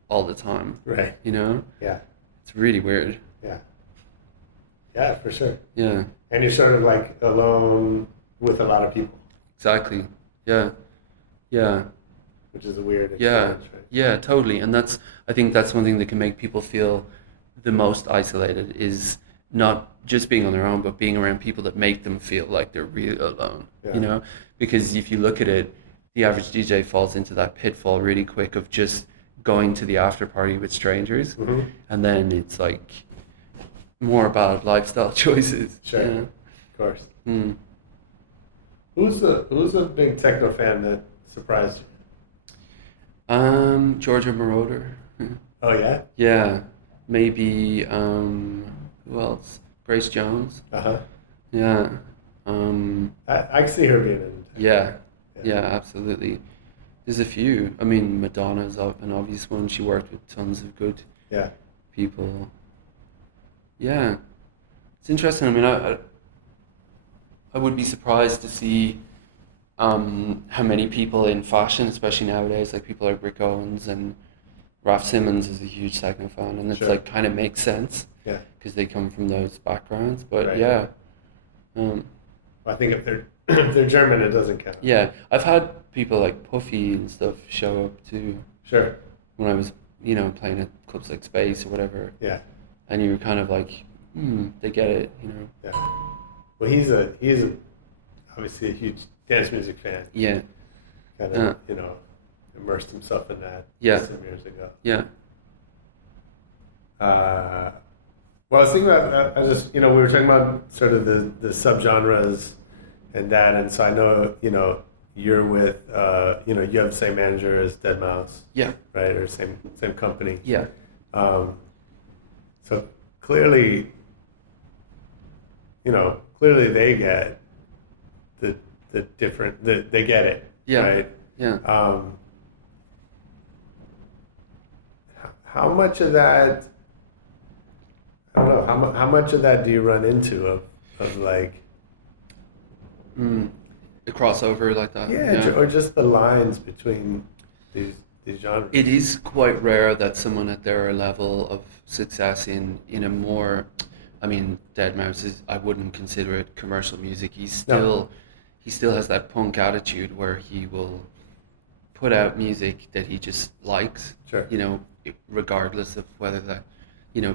all the time. Right. Yeah. Yeah. It's really weird. Yeah. Yeah, for sure. Yeah, And you're sort of like alone with a lot of people, exactly. Yeah, yeah, which is a weird yeah, experience, right? yeah, totally. And I think that's one thing that can make people feel the most isolated is not just being on their own, but being around people that make them feel like they're really alone. Yeah. You know, because if you look at it, the average DJ falls into that pitfall really quick of just going to the after party with strangers, Mm-hmm. and then it's like more about lifestyle choices. Sure. Yeah. Of course. Mm. Who's a big techno fan that surprised you? Georgia Moroder. Oh yeah. Yeah. Maybe who else? Grace Jones. Uh-huh. Yeah. I can see her being in. Yeah. Yeah. Yeah, absolutely. There's a few. I mean, Madonna's an obvious one. She worked with tons of good Yeah. people. Yeah. It's interesting. I mean, I would be surprised to see how many people in fashion, especially nowadays, like people like Rick Owens and Raf Simons is a huge techno fan, and it's Sure. like kind of makes sense Yeah. because they come from those backgrounds. But Right. yeah, Well, I think if they're if they're German, it doesn't count. yeah, I've had people like Puffy and stuff show up too Sure. when I was, playing at clubs like Space or whatever, Yeah. and you were kind of like, they get it, Yeah. Well, he's obviously a huge dance music fan. Yeah, Kind of immersed himself in that Yeah. some years ago. yeah, Well, I was thinking about, I just, we were talking about sort of the subgenres and that, and so I know, you're with, you have the same manager as Dead Mouse, yeah, right, or same company. yeah, So clearly, clearly they get the different, they get it, yeah, right? yeah. How much of that? I don't know. How much of that do you run into of like? A crossover like that. Yeah, or just the lines between these genres. It is quite rare that someone at their level of success in a more, I mean, Dead Mouse is, I wouldn't consider it commercial music. He still has that punk attitude where he will put out music that he just likes. Sure. Regardless of whether that,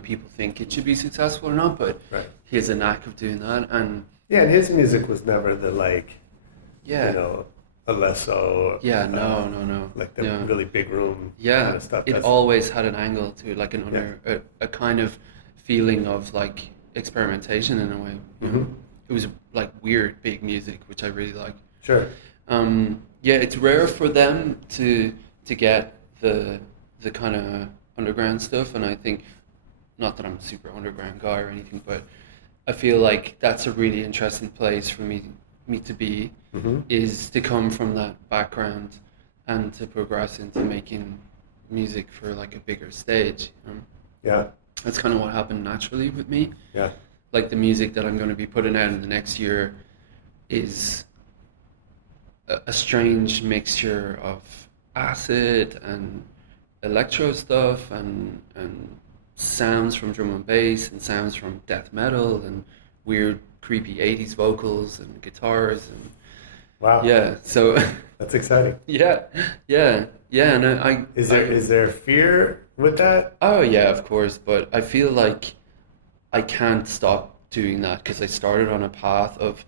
people think it should be successful or not. But Right. he has a knack of doing that, and Yeah, and his music was never the yeah, Alesso. yeah, no, Like the yeah. really big room. Yeah, kind of stuff. it always had an angle to it, like a kind of feeling of like experimentation in a way. Mhm. It was like weird big music, which I really like. Sure. Yeah, it's rare for them to get the kind of underground stuff, and I think, not that I'm a super underground guy or anything, but I feel like that's a really interesting place for me to be, Mhm. is to come from that background and to progress into making music for like a bigger stage. Yeah. That's kind of what happened naturally with me. Yeah. Like the music that I'm going to be putting out in the next year is a strange mixture of acid and electro stuff and sounds from drum and bass and sounds from death metal and weird creepy 80s vocals and guitars and Wow. yeah, so That's exciting. yeah, and I Is there fear with that? oh yeah, of course, but I feel like I can't stop doing that because I started on a path of,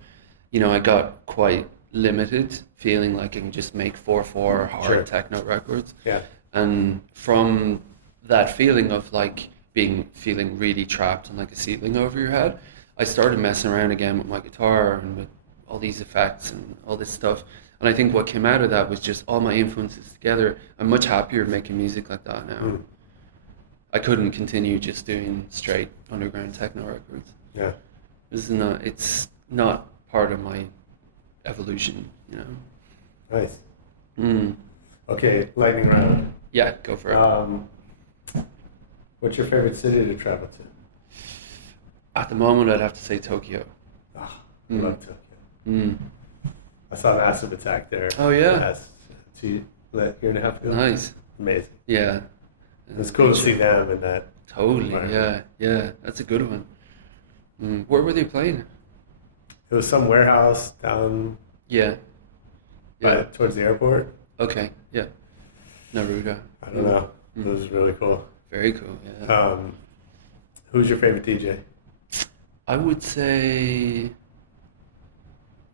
I got quite limited, feeling like I can just make 4/4 hard Sure. techno records. Yeah. And from that feeling of like feeling really trapped on like a ceiling over your head, I started messing around again with my guitar and with all these effects and all this stuff. And I think what came out of that was just all my influences together. I'm much happier making music like that now. Mm. I couldn't continue just doing straight underground techno records. Yeah. It's not part of my evolution, Nice. Mm. Okay, lightning round. Yeah, go for it. What's your favorite city to travel to? At the moment, I'd have to say Tokyo. I love Tokyo. Mm. I saw an acid attack there. Oh, yeah? Last year and a half ago. Nice. Amazing. Yeah. It's cool to see them in that. Totally. environment. Yeah. That's a good one. Where were they playing? It was some warehouse down Yeah. towards the airport. Okay. Yeah. Neruda. I don't know. It was really cool. Very cool. Yeah. Who's your favorite DJ? I would say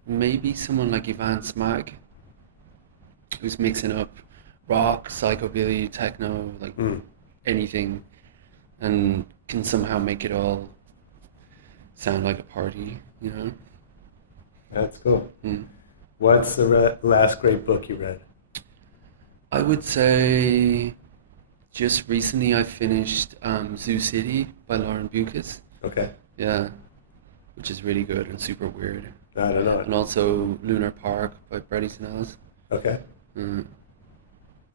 maybe someone like Ivan Smag, who's mixing up rock, psychobilly, techno, like anything, and can somehow make it all sound like a party, you know? That's cool. What's the last great book you read? I would say just recently I finished Zoo City by Lauren Bucas. Okay. Yeah, which is really good and super weird. I don't know. And also Lunar Park by Brady Snells. Okay. Mm.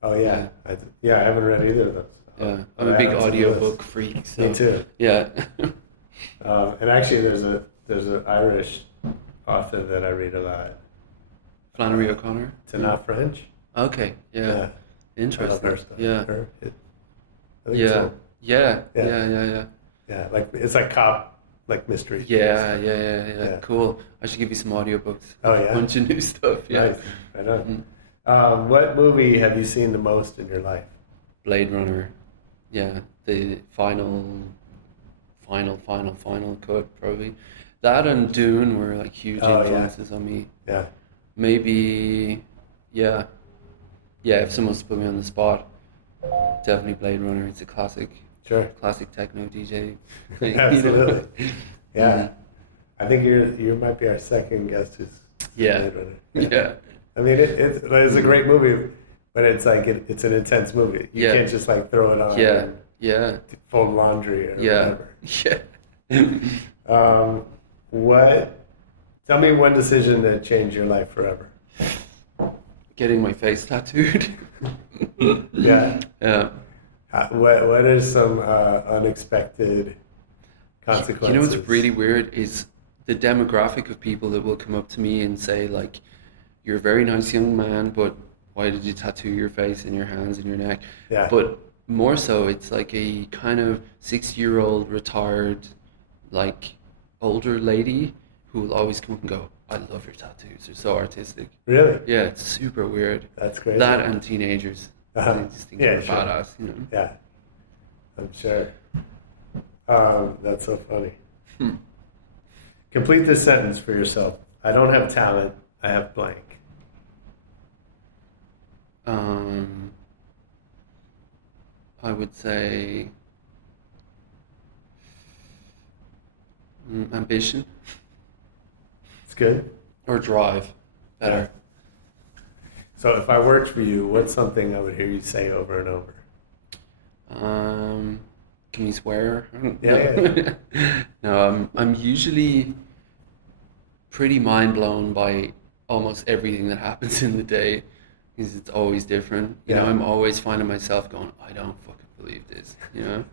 Oh yeah. I haven't read either of those. Yeah, I'm a big audiobook freak. So. Me too. Yeah. And actually, there's an Irish author that I read a lot. Flannery O'Connor. It's not French. Okay. Yeah. I love Interesting. her stuff. Yeah. I think Yeah. so. Yeah. Yeah. Yeah. Yeah, like it's like cop, like mystery. Yeah. Cool. I should give you some audiobooks. Oh, yeah? A bunch of new stuff. Yeah. Nice. I know. What movie have you seen the most in your life? Blade Runner. Yeah. The final cut probably. That and Dune were like huge influences on me. Yeah. Maybe. Yeah. Yeah. If someone's to put me on the spot, definitely Blade Runner. It's a classic. Sure. Classic techno DJ thing. Absolutely. Yeah. Mhm. I think you might be our second guest who's Yeah. Blade Runner. Yeah. I mean, it's a great movie, but it's like it's an intense movie. You can't just like throw it on. Yeah. And Yeah. fold laundry or Yeah. whatever. Yeah. Tell me one decision that changed your life forever. Getting my face tattooed. Yeah. Yeah. What are some unexpected consequences? You know what's really weird is the demographic of people that will come up to me and say like, "You're a very nice young man, but why did you tattoo your face and your hands and your neck?" Yeah. But more so, it's like a kind of 60-year-old retired, like older lady who will always come up and go, "I love your tattoos. They're so artistic." Really? Yeah, it's super weird. That's crazy. That and teenagers. Uh-huh. They just think Yeah, they're sure. badass, you know. Yeah, I'm sure. That's so funny. Complete this sentence for yourself. I don't have talent. I have blank. I would say ambition It's good. or drive. Better. So if I worked for you, what's something I would hear you say over and over? Can you swear? Yeah. No, I'm usually pretty mind blown by almost everything that happens in the day because it's always different. You know, Yeah. I'm always finding myself going, I don't fucking believe this, you know?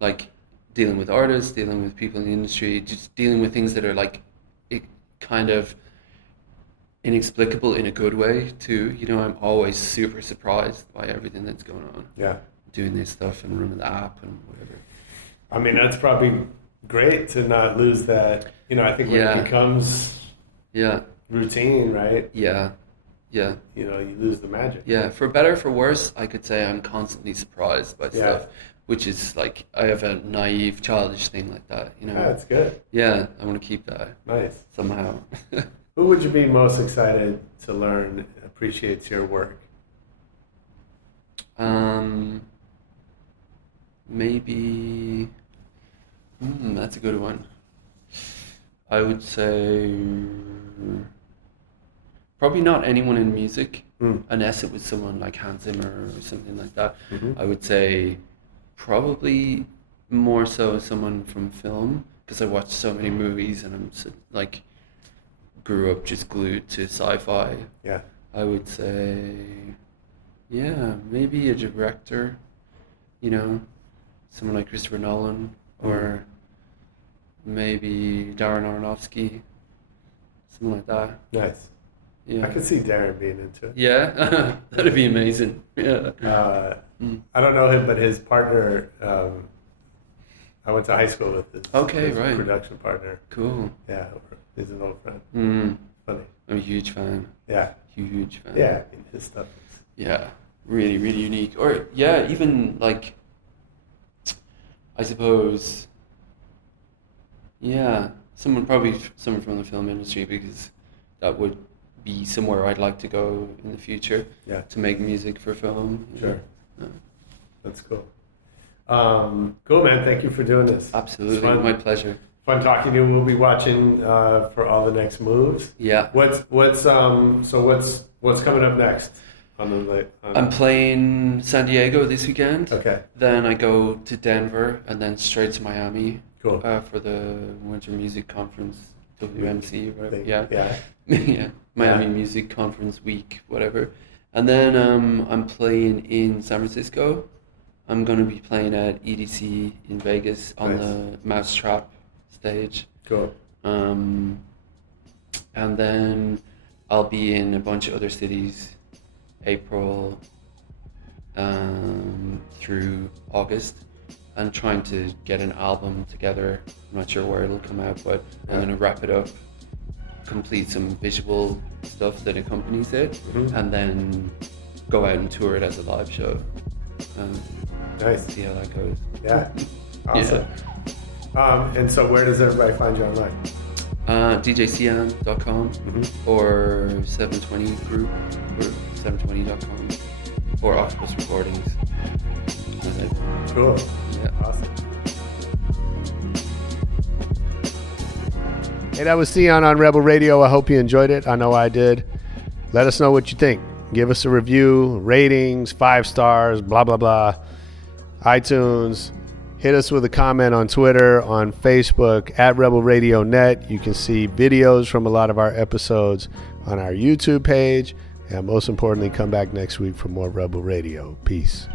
Like dealing with artists, dealing with people in the industry, just dealing with things that are like kind of inexplicable in a good way too. You know, I'm always super surprised by everything that's going on. Yeah. Doing this stuff and running the app and whatever. I mean, that's probably great to not lose that. You know, I think when Yeah. it becomes Yeah, routine, right? yeah, yeah, You know, you lose the magic. yeah. For better or for worse, I could say I'm constantly surprised by stuff, which is like I have a naive, childish thing like that. You know. Yeah, that's good. Yeah, I want to keep that Nice. somehow. Who would you be most excited to learn appreciates your work? Maybe. That's a good one. I would say probably not anyone in music, unless it was someone like Hans Zimmer or something like that. Mhm. I would say probably more so someone from film because I watched so many movies and I'm like grew up just glued to sci-fi. Yeah. I would say, yeah, maybe a director, you know, someone like Christopher Nolan or maybe Darren Aronofsky, something like that. Nice. Yeah. I could see Darren being into it. Yeah, that'd be amazing. Yeah. I don't know him, but his partner, I went to high school with his, Okay, his right. production partner. Cool. Yeah, he's an old friend. Funny. I'm a huge fan. Yeah. Huge fan. Yeah, his stuff is... Yeah, really, really unique. Or yeah, even like, I suppose, yeah, someone from the film industry, because that would be somewhere I'd like to go in the future. Yeah. To make music for film. Sure. Yeah. That's cool. Cool, man. Thank you for doing this. Absolutely, It's fun. my pleasure. Fun talking to you. We'll be watching for all the next moves. Yeah. What's coming up next? I'm playing San Diego this weekend. Okay. Then I go to Denver and then straight to Miami. Cool. For the Winter Music Conference, WMC, whatever. Yeah. Yeah. Yeah. Miami Yeah. Music Conference Week, whatever. And then I'm playing in San Francisco. I'm going to be playing at EDC in Vegas on the Mousetrap stage. Cool. And then I'll be in a bunch of other cities April through August, and trying to get an album together. I'm not sure where it'll come out, but I'm going to wrap it up, complete some visual stuff that accompanies it, and then go out and tour it as a live show. Nice. See how that goes. Yeah. Awesome. And so where does everybody find you online? DJSian.com or 720 Group or 720.com or Octopus Recordings. Cool. Yeah. Awesome. Hey, that was Sian on Rebel Radio. I hope you enjoyed it. I know I did. Let us know what you think. Give us a review, ratings, 5 stars, blah, blah, blah. iTunes. Hit us with a comment on Twitter, on Facebook, at Rebel Radio Net. You can see videos from a lot of our episodes on our YouTube page. And most importantly, come back next week for more Rebel Radio. Peace.